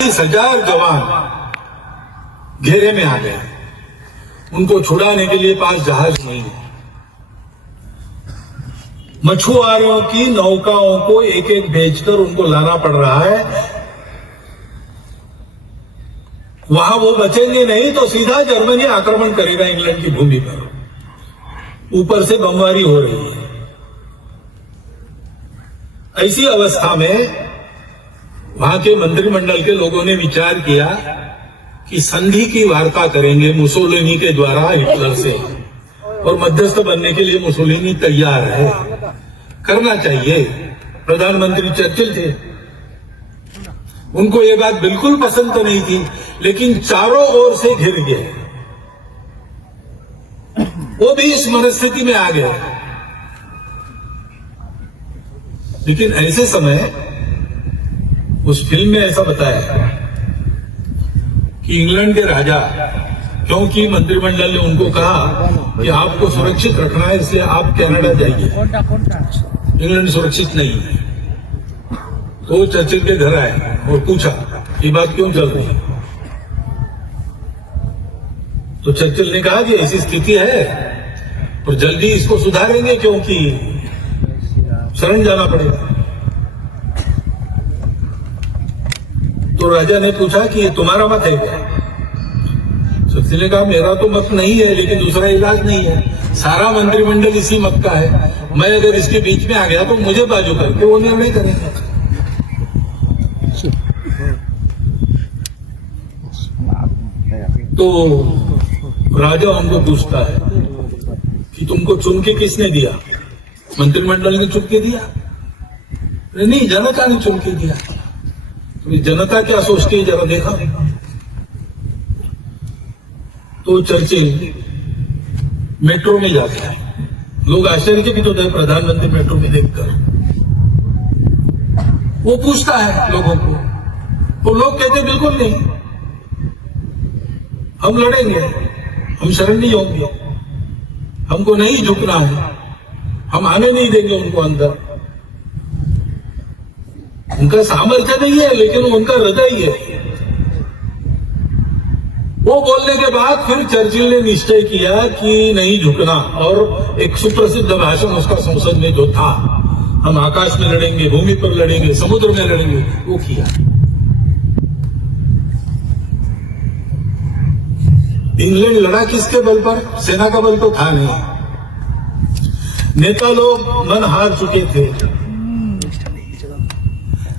30,000 जवान घेरे में आ गए। उनको छुड़ाने के लिए पास जहाज नहीं है। मछुआरों की नौकाओं को एक एक भेजकर उनको लाना पड़ रहा है। वहां वो बचेंगे नहीं तो सीधा जर्मनी आक्रमण करेगा इंग्लैंड की भूमि पर। ऊपर से बमबारी हो रही है। ऐसी अवस्था में वहां के मंत्रिमंडल के लोगों ने विचार किया कि संधि की वार्ता करेंगे मुसोलिनी के द्वारा हिटलर से, और मध्यस्थ बनने के लिए मुसोलिनी तैयार है, करना चाहिए। प्रधानमंत्री चर्चिल थे, उनको ये बात बिल्कुल पसंद तो नहीं थी, लेकिन चारों ओर से घिर गए। वो भी इस मनस्थिति में आ गए। लेकिन ऐसे समय उस फिल्म में ऐसा बताया कि इंग्लैंड के राजा, क्योंकि मंत्रिमंडल ने उनको कहा कि आपको सुरक्षित रखना है इसलिए आप कनाडा जाइए, इंग्लैंड सुरक्षित नहीं है, तो चर्चिल के घर आए और पूछा ये बात क्यों चल रही है। तो चर्चिल ने कहा कि ऐसी स्थिति है और जल्दी इसको सुधारेंगे क्योंकि शरण जाना पड़ेगा। तो राजा ने पूछा कि ये तुम्हारा मत है क्या? चर्चिल ने कहा मेरा तो मत नहीं है, लेकिन दूसरा इलाज नहीं है। सारा मंत्रिमंडल इसी मत का है। मैं अगर इसके बीच में आ गया तो मुझे बाजू करके वो निर्णय करेंगे। तो राजा उनको पूछता है कि तुमको चुन के किसने दिया? मंत्रिमंडल ने चुन के दिया? नहीं, जनता ने चुन के दिया। जनता क्या सोचती है जरा देखा। तो चर्चिल मेट्रो में जाते हैं। लोग आश्चर्यचकित होते हैं प्रधानमंत्री मेट्रो में देखकर। वो पूछता है लोगों को, तो लोग कहते बिल्कुल नहीं, हम लड़ेंगे, हम शरण नहीं होंगे, हमको नहीं झुकना है, हम आने नहीं देंगे उनको अंदर। उनका सामर्थ्य नहीं है, लेकिन उनका हृदय है। वो बोलने के बाद फिर चर्चिल ने निश्चय किया कि नहीं झुकना, और एक सुप्रसिद्ध भाषण उसका संसद में जो था, हम आकाश में लड़ेंगे, भूमि पर लड़ेंगे, समुद्र में लड़ेंगे, वो किया। इंग्लैंड लड़ा किसके बल पर? सेना का बल तो था नहीं। नेता लोग मन हार चुके थे,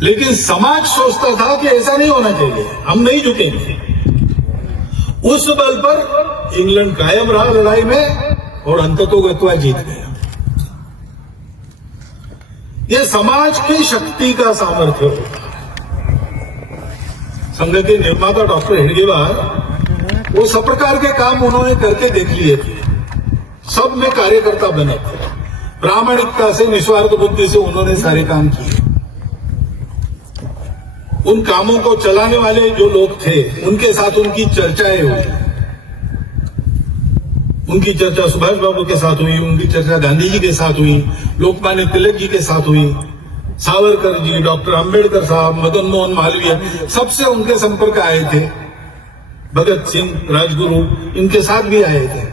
लेकिन समाज सोचता था कि ऐसा नहीं होना चाहिए, हम नहीं झुकेंगे। उस बल पर इंग्लैंड कायम रहा लड़ाई में और अंततोगत्वा जीत गया। यह समाज की शक्ति का सामर्थ्य होता है। संघ के निर्माता डॉक्टर हेडगेवार, वो सब प्रकार के काम उन्होंने करके देख लिए थे। सब में कार्यकर्ता बने थे। प्रामाणिकता से, निस्वार्थ बुद्धि से उन्होंने सारे काम किए। उन कामों को चलाने वाले जो लोग थे, उनके साथ उनकी चर्चाएं हुई। उनकी चर्चा सुभाष बाबू के साथ हुई, उनकी चर्चा गांधी जी के साथ हुई, लोकमान्य तिलक जी के साथ हुई, सावरकर जी, डॉक्टर अंबेडकर साहब, मदन मोहन मालवीय, सबसे उनके संपर्क आए थे। भगत सिंह, राजगुरु, इनके साथ भी आए थे।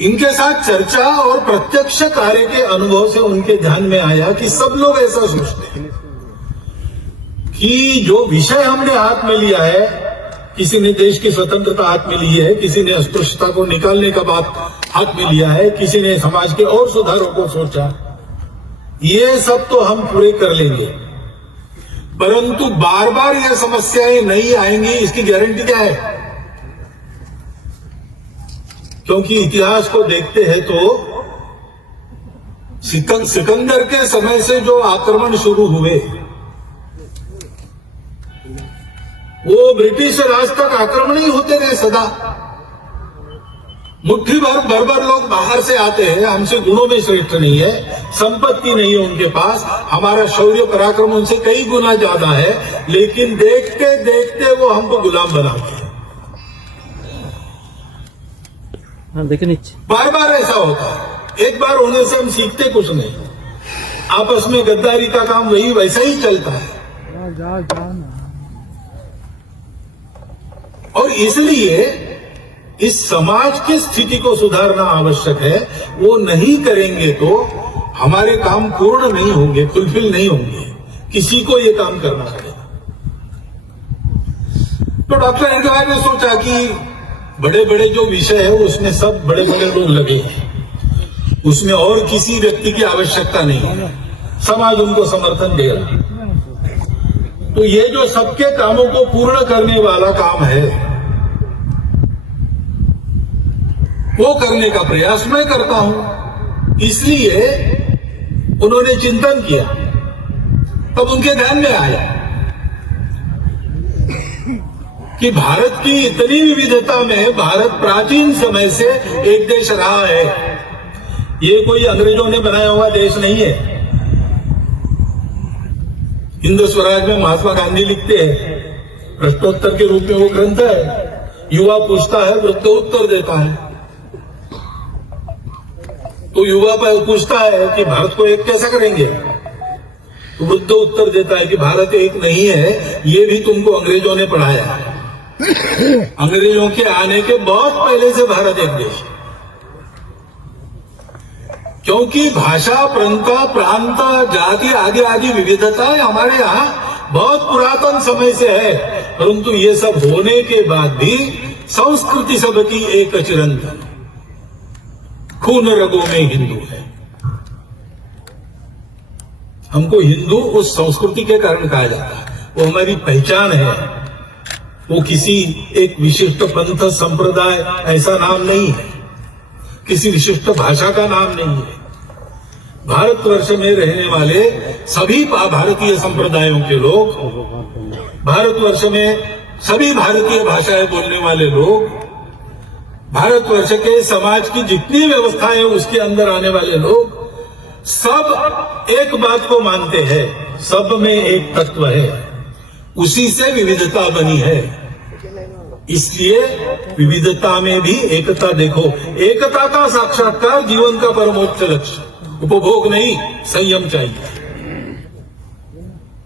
इनके साथ चर्चा और प्रत्यक्ष कार्य के अनुभव से उनके ध्यान में आया कि सब लोग ऐसा सोचते हैं कि जो विषय हमने हाथ में लिया है, किसी ने देश की स्वतंत्रता हाथ में ली है, किसी ने अस्पृश्यता को निकालने का बात हाथ में लिया है, किसी ने समाज के और सुधारों को सोचा, ये सब तो हम पूरे कर लेंगे, परंतु बार बार ये समस्याएं नहीं आएंगी, इसकी गारंटी क्या है? क्योंकि इतिहास को देखते हैं तो सिकंदर के समय से जो आक्रमण शुरू हुए, वो ब्रिटिश राज तक आक्रमण ही होते रहे सदा। मुट्ठी भर बर्बर लोग बाहर से आते हैं, हमसे गुणों में श्रेष्ठ नहीं है, संपत्ति नहीं है उनके पास, हमारा शौर्य पराक्रम उनसे कई गुना ज्यादा है, लेकिन देखते देखते वो हमको गुलाम बनाते हैं। देखिए नीचे बार बार ऐसा होता है। एक बार होने से हम सीखते कुछ नहीं। आपस में गद्दारी का काम वही वैसा ही चलता है। और इसलिए इस समाज की स्थिति को सुधारना आवश्यक है। वो नहीं करेंगे तो हमारे काम पूर्ण नहीं होंगे, फुलफिल नहीं होंगे। किसी को ये काम करना पड़ेगा। तो डॉक्टर एडवाइस ने सोचा कि बड़े बड़े जो विषय है उसमें सब बड़े बड़े लोग लगे हैं, उसमें और किसी व्यक्ति की आवश्यकता नहीं है, समाज उनको समर्थन दे रहा है। तो ये जो सबके कामों को पूर्ण करने वाला काम है वो करने का प्रयास मैं करता हूं। इसलिए उन्होंने चिंतन किया, तब उनके ध्यान में आया कि भारत की इतनी विविधता में भारत प्राचीन समय से एक देश रहा है। ये कोई अंग्रेजों ने बनाया हुआ देश नहीं है। हिंद स्वराज में महात्मा गांधी लिखते हैं, प्रश्नोत्तर के रूप में वो ग्रंथ है। युवा पूछता है, वृद्ध उत्तर देता है। तो युवा पूछता है कि भारत को एक कैसा करेंगे, तो वृद्ध उत्तर देता है कि भारत एक नहीं है, ये भी तुमको अंग्रेजों ने पढ़ाया है। अंग्रेजों के आने के बहुत पहले से भारत एक देश है। क्योंकि भाषा, प्रांत, जाति आदि आदि विविधताएं हमारे यहाँ बहुत पुरातन समय से है। परंतु ये सब होने के बाद भी संस्कृति सबकी एक चिरंतन, खून रगों में हिंदू है। हमको हिंदू उस संस्कृति के कारण कहा जाता है, वो हमारी पहचान है। वो किसी एक विशिष्ट पंथ संप्रदाय ऐसा नाम नहीं है, किसी विशिष्ट भाषा का नाम नहीं है। भारतवर्ष में रहने वाले सभी भारतीय संप्रदायों के लोग, भारतवर्ष में सभी भारतीय भाषाएं बोलने वाले लोग, भारतवर्ष के समाज की जितनी व्यवस्थाएं उसके अंदर आने वाले लोग सब एक बात को मानते हैं, सब में एक तत्व है, उसी से विविधता बनी है। इसलिए विविधता में भी एकता देखो। एकता का साक्षात्कार जीवन का परमोच्च लक्ष्य, उपभोग नहीं, संयम चाहिए।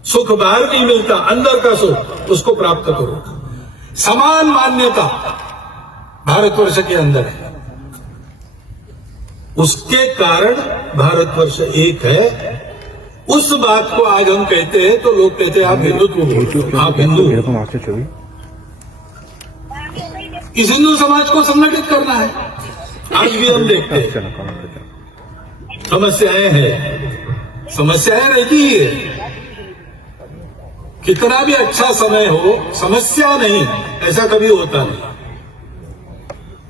सुख बाहर नहीं मिलता, अंदर का सुख उसको प्राप्त करो। समान मान्यता भारतवर्ष के अंदर है, उसके कारण भारतवर्ष एक है। उस बात को आज हम कहते हैं तो लोग कहते हैं आप हिंदुत्व बोलो, आप हिंदू। इस हिंदू समाज को संगठित करना है। आज भी हम देखते हैं समस्याएं हैं, समस्याएं रहती है। कितना भी अच्छा समय हो, समस्या नहीं, ऐसा कभी होता नहीं।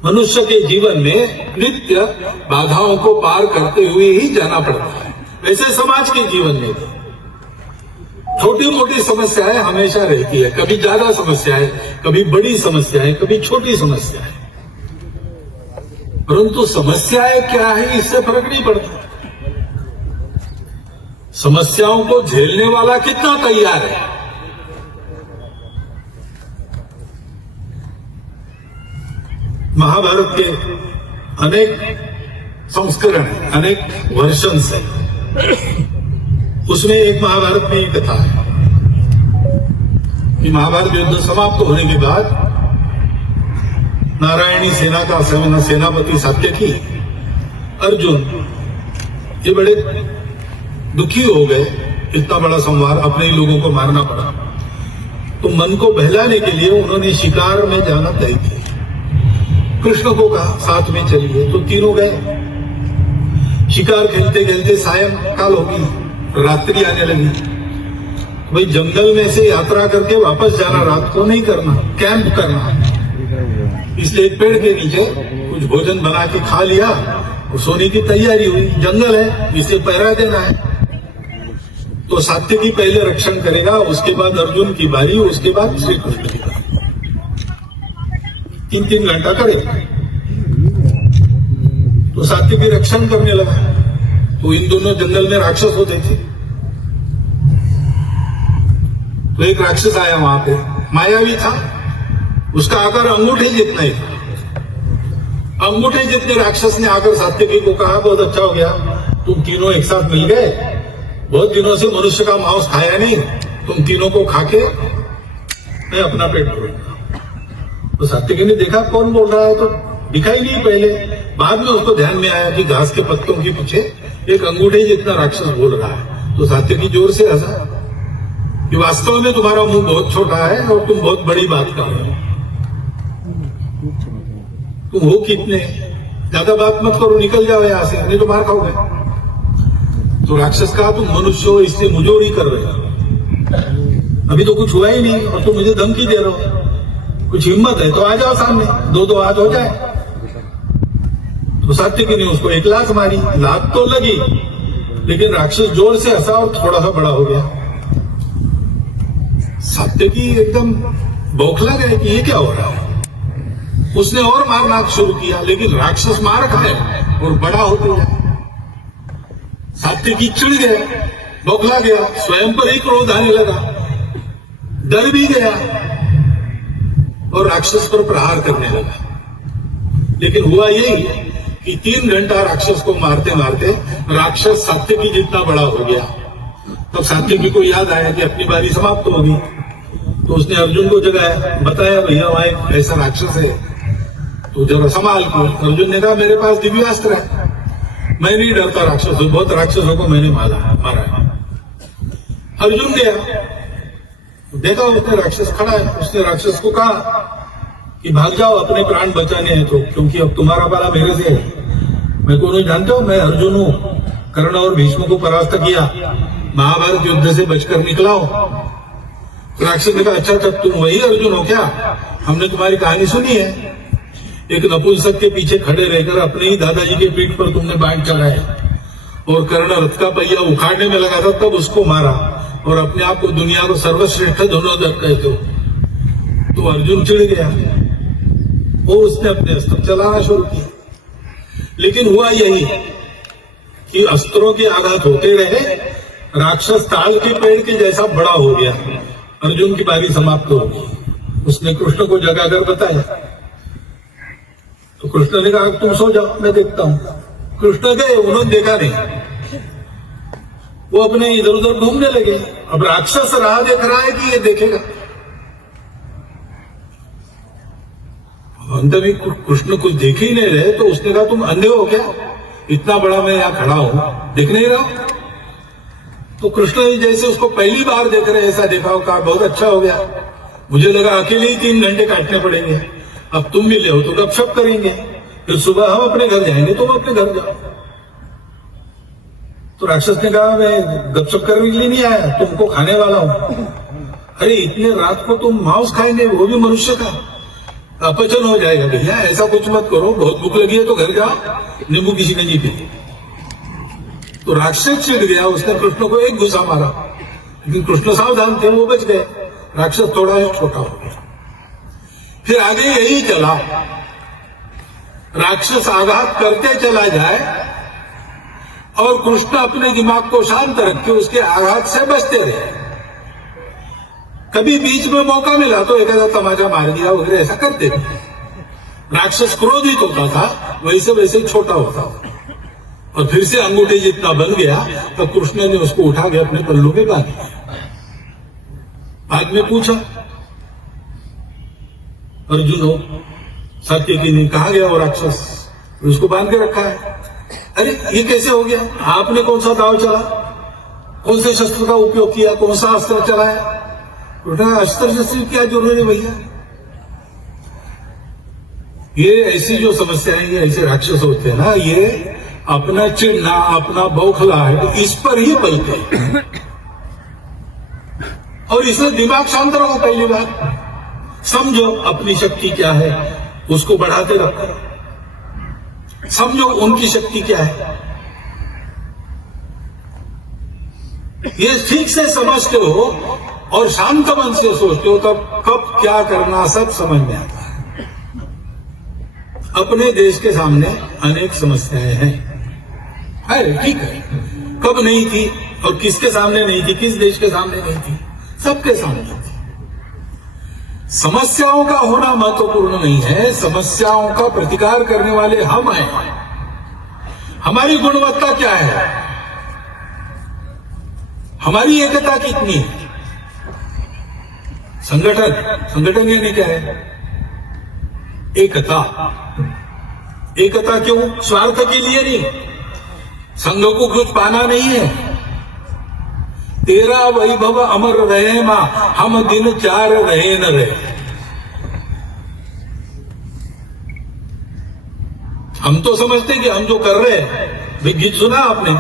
मनुष्य के जीवन में नित्य बाधाओं को पार करते हुए ही जाना पड़ता है। वैसे समाज के जीवन में भी छोटी मोटी समस्याएं हमेशा रहती है, कभी ज्यादा समस्याएं, कभी बड़ी समस्याएं, कभी छोटी समस्याएं। परंतु समस्याएं क्या है इससे फर्क नहीं पड़ता। समस्याओं को झेलने वाला कितना तैयार है। महाभारत के अनेक संस्करण है, अनेक वर्षन्स है। उसमें एक महाभारत में एक कथा है कि महाभारत युद्ध समाप्त होने के बाद नारायणी सेना का सेनापति सात्यकी, अर्जुन ये बड़े दुखी हो गए। इतना बड़ा संवार, अपने ही लोगों को मारना पड़ा। तो मन को बहलाने के लिए उन्होंने शिकार में जाना तय किया। कृष्ण को कहा साथ में चलिए, तो तीनों गए। शिकार खेलते खेलते सायंकाल होगी, रात्रि आने लगी। भाई जंगल में से यात्रा करके वापस जाना, रात को नहीं करना, कैंप करना। इसलिए एक पेड़ के नीचे कुछ भोजन बना के खा लिया और सोने की तैयारी हुई। जंगल है, इसलिए पहरा देना है। तो सात्यकी पहले रक्षण करेगा, उसके बाद अर्जुन की बारी, उसके बाद श्री कृष्ण की बारी। 3-3 घंटा करेगा। तो सात्यकी रक्षण करने लगा। तो इन दोनों जंगल में राक्षस होते थे। तो एक राक्षस आया वहां पे, मायावी था, उसका आकार अंगूठे जितना ही था। अंगूठे जितने राक्षस ने आकर सात्यकी को कहा बहुत अच्छा हो गया, तुम तीनों एक साथ मिल गए। बहुत दिनों से मनुष्य का मांस खाया नहीं, तुम तीनों को खाके मैं अपना पेट भरूंगा। तो सात्विकी ने देखा कौन बोल रहा है, तो दिखाई नहीं पहले, बाद में उसको ध्यान में आया कि घास के पत्तों के पीछे एक अंगूठे जितना राक्षस बोल रहा है। तो सात्विकी जोर से हंसा कि वास्तव में तुम्हारा मुंह बहुत छोटा है और तुम बहुत बड़ी बात कर रहे हो। तुम हो कितने, ज्यादा बात मत करो, निकल जाओ यहां से, नहीं तो मार खाओगे। तो राक्षस कहा तुम मनुष्य हो इसलिए मुजोरी कर रहे हो, अभी तो कुछ हुआ ही नहीं और तुम मुझे धमकी दे रहे हो। कुछ हिम्मत है तो आ जाओ सामने, दो हाथ हो जाए। तो सात्विकी ने उसको एक लात मारी, लात तो लगी लेकिन राक्षस जोर से हंसा और थोड़ा सा बड़ा हो गया। सात्विकी एकदम बौखला गया कि ये क्या हो रहा है। उसने और मारना शुरू किया लेकिन राक्षस मार खाए और बड़ा होते गया। सात्विकी चिढ़ गया, बौखला गया, स्वयं पर ही क्रोध आने लगा, डर भी गया और राक्षस पर प्रहार करने लगा। लेकिन हुआ यही कि 3 घंटा राक्षस को मारते मारते राक्षस सात्विकी जितना बड़ा हो गया। तब सात्विकी को याद आया कि अपनी बारी समाप्त होगी। तो उसने अर्जुन को जगाया, बताया भैया वहां एक ऐसा राक्षस है, तो जरा संभाल को। अर्जुन ने कहा मेरे पास दिव्यास्त्र है, मैं नहीं डरता राक्षसों, बहुत राक्षसों को मैंने मारा है। अर्जुन गया, देखा उसने राक्षस खड़ा है। उसने राक्षस को कहा कि भाग जाओ, अपने प्राण बचाने हैं तो, क्योंकि अब तुम्हारा पाला मेरे से है। मैं कौन हूं जानते हो, मैं अर्जुन हूं, कर्ण और भीष्म को परास्त किया, महाभारत युद्ध से बचकर निकला हूं। तो राक्षस ने कहा अच्छा तब तुम वही अर्जुन हो क्या, हमने तुम्हारी कहानी सुनी है। एक नपुंसक के पीछे खड़े रहकर अपने ही दादाजी के पीठ पर तुमने बाण चढ़ाया और कर्ण रथ का पहिया उखाड़ने में लगा था, तब उसको मारा और अपने आप को दुनिया को सर्वश्रेष्ठ धनुर्धर कहते हो। तो अर्जुन चिढ़ गया, वो उसने अपने अस्त्र चलाना शुरू किया। लेकिन हुआ यही कि अस्त्रों के आघात होते रहे, राक्षस ताल के पेड़ के जैसा बड़ा हो गया। अर्जुन की बारी समाप्त हो गई। उसने कृष्ण को जगाकर बताया। तो कृष्ण ने कहा तुम सो जाओ, मैं देखता हूं। कृष्ण गए, उन्होंने देखा नहीं, वो अपने इधर उधर घूमने लगे। अब राक्षस राह देख रहा है कि ये देखेगा। अंत में कृष्ण कुछ देख ही नहीं रहे, तो उसने कहा तुम अंधे हो क्या, इतना बड़ा मैं यहां खड़ा हूं, देख नहीं रहा। तो कृष्ण जैसे उसको पहली बार देख रहे ऐसा देखा हो, कहा बहुत अच्छा हो गया, मुझे लगा अकेले ही 3 घंटे काटने पड़ेंगे, अब तुम मिले हो तो गपशप करेंगे, फिर सुबह हम अपने घर जाएंगे, तुम अपने घर जाओ। तो राक्षस ने कहा मैं गपशप करने के लिए नहीं आया, तुमको खाने वाला हूं। अरे इतने रात को तुम मांस खाएंगे, वो भी मनुष्य का, अपचन हो जाएगा भैया, ऐसा कुछ मत करो, बहुत भूख लगी है तो घर जाओ, नींबू किसी ने नहीं पी। तो राक्षस चिढ़ गया, उसने कृष्ण को एक घुसा मारा, लेकिन कृष्ण सावधान थे, वो बच गए। राक्षस थोड़ा ही छोटा हो गया। फिर आगे यही चला, राक्षस आघात करते चला जाए और कृष्ण अपने दिमाग को शांत रख के उसके आघात से बचते रहे। कभी बीच में मौका मिला तो एक आधा तमाचा मार दिया वगैरह, ऐसा करते थे। राक्षस क्रोधित होता था, वैसे वैसे छोटा होता और फिर से अंगूठे जितना बन गया, तब कृष्ण ने उसको उठा के अपने पल्लू में बांध दिया। बाद में पूछा अर्जुन हो, सात्विकी ने कहा गया वो राक्षस, उसको बांध के रखा है। अरे ये कैसे हो गया, आपने कौन सा दाव चला, कौन से शस्त्र का उपयोग किया, कौन सा अस्त्र चलाया। अस्त्र शस्त्र की क्या जरूरत है भैया। ये ऐसी जो समस्याएं, ये ऐसे राक्षस होते हैं ना, ये अपना चिढ़ना, अपना बौखलाहट, इस पर ही पलते और इसलिए दिमाग शांत रहो। पहली बात समझो अपनी शक्ति क्या है, उसको बढ़ाते रखो। समझो उनकी शक्ति क्या है, ये ठीक से समझते हो और शांत मन से सोचते हो, तब कब क्या करना सब समझ में आता है। अपने देश के सामने अनेक समस्याएं हैं, ठीक है, कब नहीं थी और किसके सामने नहीं थी, किस देश के सामने नहीं थी, सबके सामने थी। समस्याओं का होना महत्वपूर्ण नहीं है, समस्याओं का प्रतिकार करने वाले हम हैं। हमारी गुणवत्ता क्या है, हमारी एकता कितनी है, संगठन यानी क्या है? एकता। एकता क्यों? स्वार्थ के लिए नहीं, संघ को कुछ पाना नहीं है। तेरा वैभव अमर रहे मां, हम दिन चार रहे न रहे। हम तो समझते कि हम जो कर रहे हैं, गीत सुना आपने,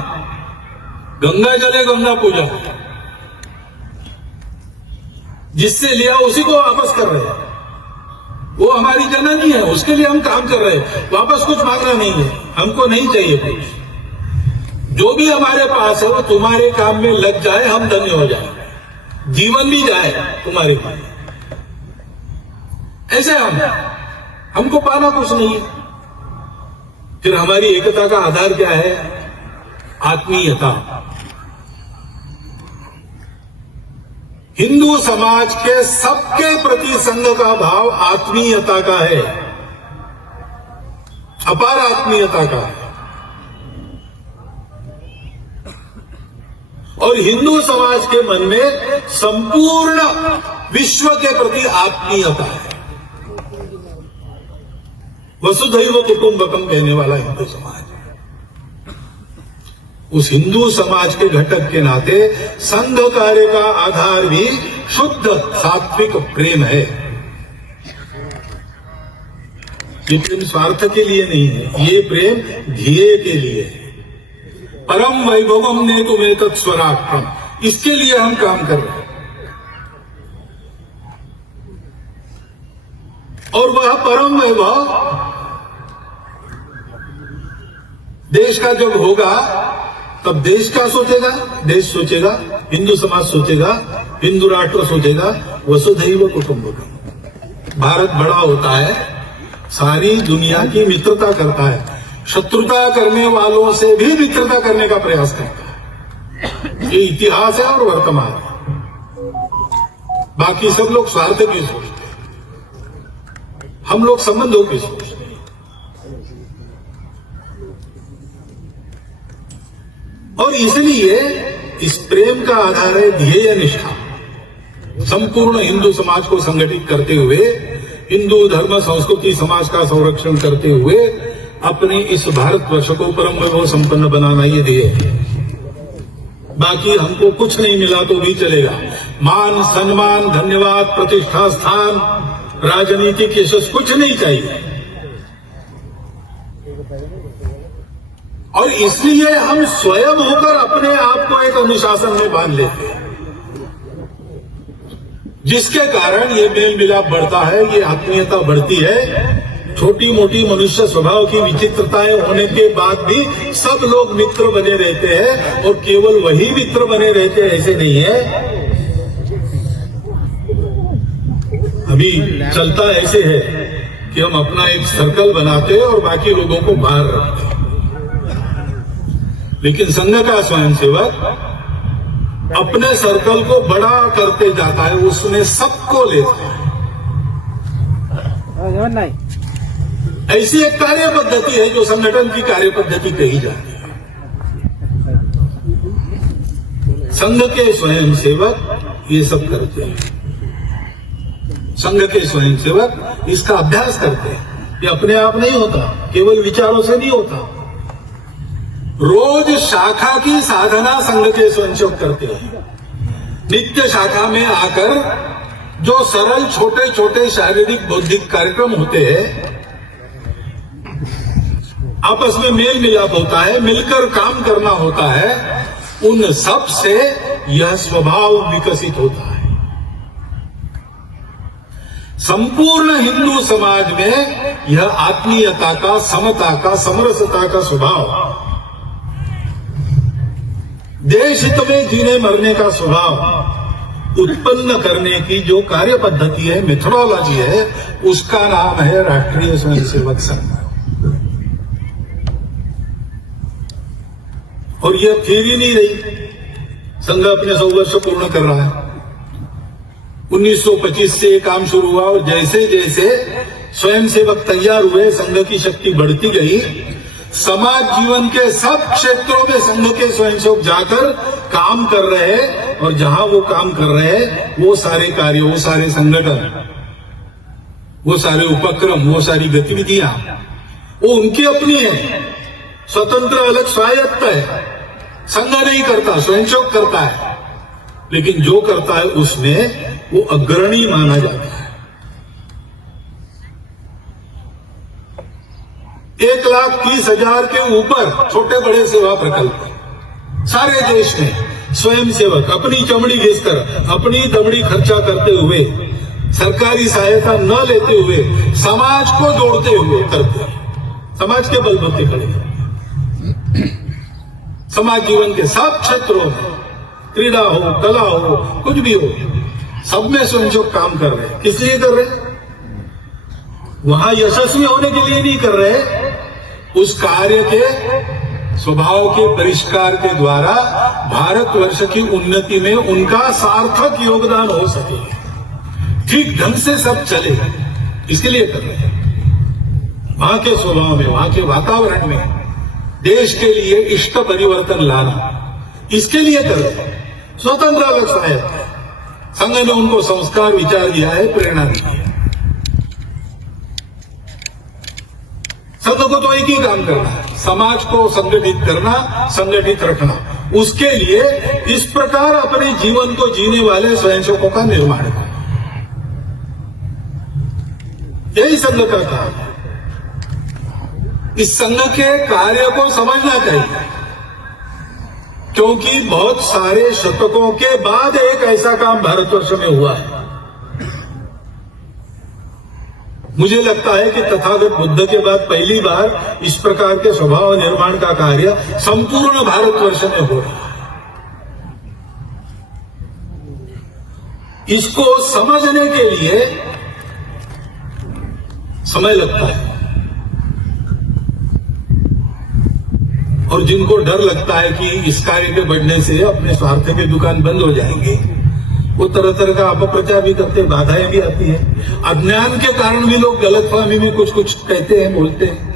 गंगा जले गंगा पूजा, जिससे लिया उसी को वापस कर रहे हैं। वो हमारी जननी है, उसके लिए हम काम कर रहे हैं, वापस कुछ मांगना नहीं है, हमको नहीं चाहिए कुछ। जो भी हमारे पास है वो तुम्हारे काम में लग जाए, हम धन्य हो जाए, जीवन भी जाए तुम्हारे पास। ऐसे हमको पाना कुछ नहीं है। फिर हमारी एकता का आधार क्या है? आत्मीयता। हिंदू समाज के सबके प्रति संघ का भाव आत्मीयता का है, अपार आत्मीयता का है। और हिंदू समाज के मन में संपूर्ण विश्व के प्रति आत्मीयता है। वसुधैव कुटुंबकम कहने वाला हिंदू समाज। उस हिंदू समाज के घटक के नाते संघ कार्य का आधार भी शुद्ध सात्विक प्रेम है। ये प्रेम स्वार्थ के लिए नहीं है, ये प्रेम ध्येय के लिए है। परम वैभवम ने तुम्हें तत्स्वराक्रम, इसके लिए हम काम कर रहे हैं। और वह परम वैभव देश का जब होगा तब देश का सोचेगा, देश सोचेगा, हिंदू समाज सोचेगा, हिंदू राष्ट्र सोचेगा। वसुधैव कुटुंबकम। भारत बड़ा होता है, सारी दुनिया की मित्रता करता है, शत्रुता करने वालों से भी मित्रता करने का प्रयास करता है। ये इतिहास है और वर्तमान है। बाकी सब लोग स्वार्थ की सोचते हैं, हम लोग संबंधों की सोचते हैं। और इसलिए इस प्रेम का आधार है ध्येय निष्ठा। संपूर्ण हिंदू समाज को संगठित करते हुए, हिंदू धर्म संस्कृति समाज का संरक्षण करते हुए अपने इस भारतवर्ष को परम वैभव संपन्न बनाना ये ध्येय है। बाकी हमको कुछ नहीं मिला तो भी चलेगा, मान सम्मान धन्यवाद प्रतिष्ठा स्थान राजनीतिक यशस्वी कुछ नहीं चाहिए। और इसलिए हम स्वयं होकर अपने आप को एक अनुशासन में बांध लेते हैं, जिसके कारण ये मेल मिलाप बढ़ता है, ये आत्मीयता बढ़ती है। छोटी मोटी मनुष्य स्वभाव की विचित्रताएं होने के बाद भी सब लोग मित्र बने रहते हैं, और केवल वही मित्र बने रहते हैं ऐसे नहीं है। अभी चलता ऐसे है कि हम अपना एक सर्कल बनाते हैं और बाकी लोगों को बाहर रखते हैं। लेकिन संघ का स्वयंसेवक अपने सर्कल को बड़ा करते जाता है, उसमें सबको लेता है। ऐसी एक कार्य पद्धति है जो संगठन की कार्य पद्धति कही जाती है। संघ के स्वयंसेवक ये सब करते हैं। संघ के स्वयंसेवक इसका अभ्यास करते हैं। ये अपने आप नहीं होता, केवल विचारों से नहीं होता। रोज शाखा की साधना संघ के स्वयंसेवक करते हैं। नित्य शाखा में आकर जो सरल छोटे छोटे शारीरिक बौद्धिक कार्यक्रम होते हैं, आपस में मेल मिलाप होता है, मिलकर काम करना होता है, उन सब से यह स्वभाव विकसित होता है। संपूर्ण हिंदू समाज में यह आत्मीयता का, समता का, समरसता का स्वभाव, देश हित में जीने मरने का स्वभाव उत्पन्न करने की जो कार्य पद्धति है, मेथोडोलॉजी है, उसका नाम है राष्ट्रीय स्वयंसेवक संघ। और यह फिर ही नहीं रही। संघ अपने 100 वर्ष पूर्ण कर रहा है। 1925 से ये काम शुरू हुआ और जैसे जैसे स्वयंसेवक तैयार हुए, संघ की शक्ति बढ़ती गई। समाज जीवन के सब क्षेत्रों में संघ के स्वयंसेवक जाकर काम कर रहे हैं और जहां वो काम कर रहे हैं वो सारे कार्य, वो सारे संगठन, वो सारे उपक्रम, वो सारी गतिविधियां वो उनकी अपनी है, स्वतंत्र अलग स्वायत्त है। संघ नहीं करता, स्वयंसेवक करता है, लेकिन जो करता है उसमें वो अग्रणी माना जाता है। 1,30,000 के ऊपर छोटे बड़े सेवा प्रकल्प सारे देश में स्वयंसेवक अपनी चमड़ी घिसकर, अपनी दमड़ी खर्चा करते हुए, सरकारी सहायता न लेते हुए, समाज को जोड़ते हुए करते हैं। समाज के बलबूते खड़े हैं। समाज जीवन के सब क्षेत्रों में, क्रीड़ा हो, कला हो, कुछ भी हो, सब में स्वयंसेवक काम कर रहे हैं। किस लिए कर रहे हैं? वहां यशस्वी होने के लिए नहीं कर रहे, उस कार्य के स्वभाव के परिष्कार के द्वारा भारतवर्ष की उन्नति में उनका सार्थक योगदान हो सके, ठीक ढंग से सब चले, इसके लिए कर रहे हैं। वहां के स्वभाव में, वहां के वातावरण में देश के लिए इष्ट परिवर्तन लाना, इसके लिए कर रहे हैं। स्वतंत्र अलग स्वायत्त है। संघ ने उनको संस्कार विचार दिया है, प्रेरणा दी है। संघ को तो एक ही काम करना है, समाज को संगठित करना, संगठित रखना। उसके लिए इस प्रकार अपने जीवन को जीने वाले स्वयंसेवकों का निर्माण करना, यही संघ का काम है। इस संघ के कार्य को समझना चाहिए, क्योंकि बहुत सारे शतकों के बाद एक ऐसा काम भारतवर्ष में हुआ है। मुझे लगता है कि तथागत बुद्ध के बाद पहली बार इस प्रकार के स्वभाव निर्माण का कार्य संपूर्ण भारतवर्ष में हो रहा है। इसको समझने के लिए समय लगता है, और जिनको डर लगता है कि इस कार्य के बढ़ने से अपने स्वार्थ की दुकान बंद हो जाएंगे, वो तरह तरह का अपप्रचार भी करते हैं, बाधाएं भी आती है। अज्ञान के कारण भी लोग गलतफहमी में कुछ कुछ कहते हैं, बोलते हैं।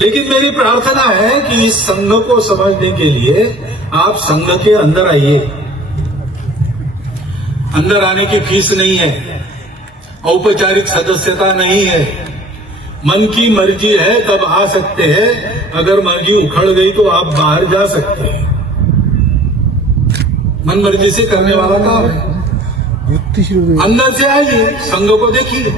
लेकिन मेरी प्रार्थना है कि इस संघ को समझने के लिए आप संघ के अंदर आइए। अंदर आने की फीस नहीं है, औपचारिक सदस्यता नहीं है, मन की मर्जी है तब आ सकते हैं, अगर मर्जी उखड़ गई तो आप बाहर जा सकते हैं। मन मर्जी से करने वाला काम है। अंदर से आइए, संघ को देखिए,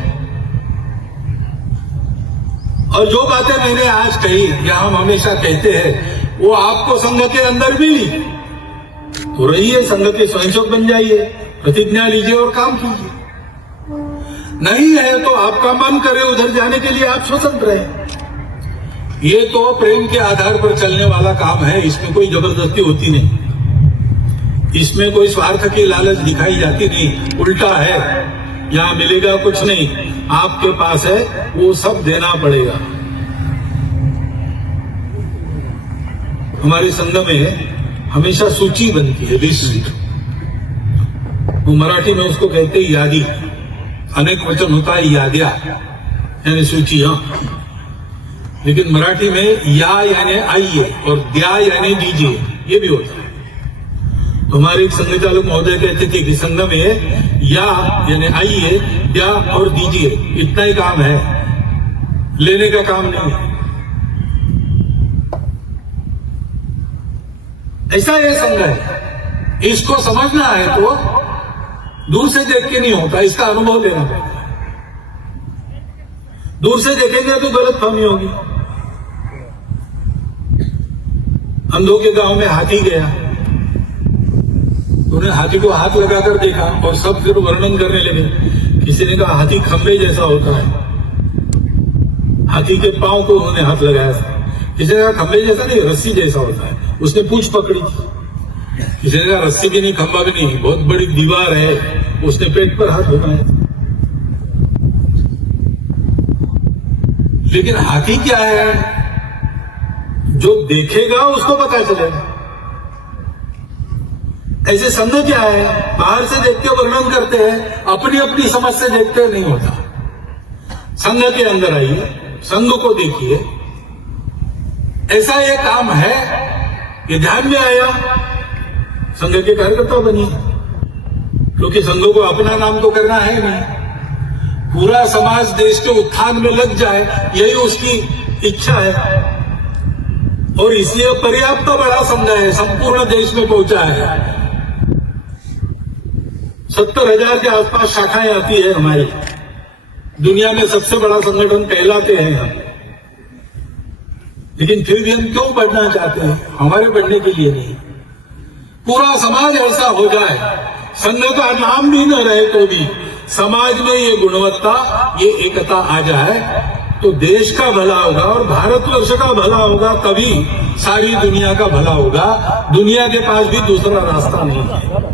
और जो बातें मैंने आज कही या हम हमेशा कहते हैं वो आपको संघ के अंदर मिली तो रहिए, संघ के स्वयंसेवक बन जाइए, प्रतिज्ञा लीजिए और काम कीजिए। नहीं है तो आपका मन करे उधर जाने के लिए आप स्वतंत्र हैं। ये तो प्रेम के आधार पर चलने वाला काम है, इसमें कोई जबरदस्ती होती नहीं, इसमें कोई स्वार्थ की लालच दिखाई जाती नहीं। उल्टा है, यहां मिलेगा कुछ नहीं, आपके पास है वो सब देना पड़ेगा। हमारे संघ में हमेशा सूची बनती है, लिस्ट। वो मराठी में उसको कहते हैं यादी, अनेक वचन होता है याद्या, यानी सूचियां। लेकिन मराठी में या यानी आइए और द्या यानी दीजिए, ये भी होता है। तो हमारे एक संघ चालक महोदय कहते थे कि संघ में या यानी आइए, द्या और दीजिए, इतना ही काम है, लेने का काम नहीं है। ऐसा ये संघ है। इसको समझना है तो दूर से देख के नहीं होता, इसका अनुभव लेना पड़ता है। दूर से देखेंगे तो गलतफहमी होगी। अंधों के गांव में हाथी गया, उन्हें हाथी को हाथ लगाकर देखा और सब फिर वर्णन करने लगे। किसी ने कहा हाथी खंबे जैसा होता है, हाथी के पांव को उन्होंने हाथ लगाया था। किसी ने कहा खंबे जैसा नहीं, रस्सी जैसा होता है, उसने पूंछ पकड़ी। किसी ने कहा रस्सी भी नहीं, खंबा भी नहीं, बहुत बड़ी दीवार है, उसने पेट पर हाथ घुमाया। लेकिन हाथी क्या है, जो देखेगा उसको पता चलेगा। ऐसे संघ क्या है, बाहर से देख के वर्णन करते हैं, अपनी अपनी समझ से देखते नहीं होता। संघ के अंदर आइए, संघ को देखिए, ऐसा ये काम है, ये ध्यान में आया, संघ के कार्यकर्ता बनिए, क्योंकि संघ को अपना नाम तो करना है नहीं, पूरा समाज देश के उत्थान में लग जाए, यही उसकी इच्छा है। और इसलिए पर्याप्त बड़ा संघ है, संपूर्ण देश में पहुंचा है। 70,000 के आसपास शाखाएं आती है हमारी, दुनिया में सबसे बड़ा संगठन कहलाते हैं हम। लेकिन फिर भी हम क्यों बढ़ना चाहते हैं? हमारे बढ़ने के लिए नहीं, पूरा समाज ऐसा हो जाए, संघ का नाम भी न रहे तो भी समाज में ये गुणवत्ता, ये एकता आ जाए तो देश का भला होगा और भारतवर्ष का भला होगा, तभी सारी दुनिया का भला होगा। दुनिया के पास भी दूसरा रास्ता नहीं है।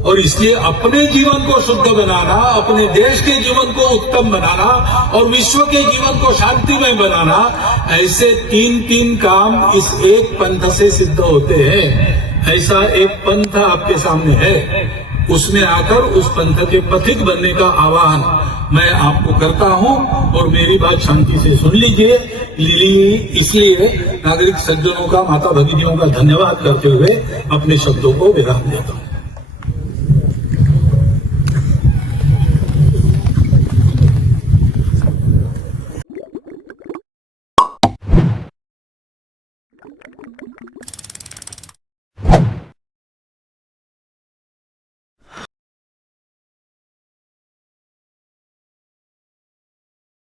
और इसलिए अपने जीवन को शुद्ध बनाना, अपने देश के जीवन को उत्तम बनाना और विश्व के जीवन को शांतिमय बनाना, ऐसे तीन काम इस एक पंथ से सिद्ध होते हैं। ऐसा एक पंथ आपके सामने है, उसमें आकर उस पंथ के पथिक बनने का आह्वान मैं आपको करता हूं। और मेरी बात शांति से सुन लीजिए। इसलिए नागरिक सज्जनों का, माता भगिनियों का धन्यवाद करते हुए अपने शब्दों को विराम देता हूं।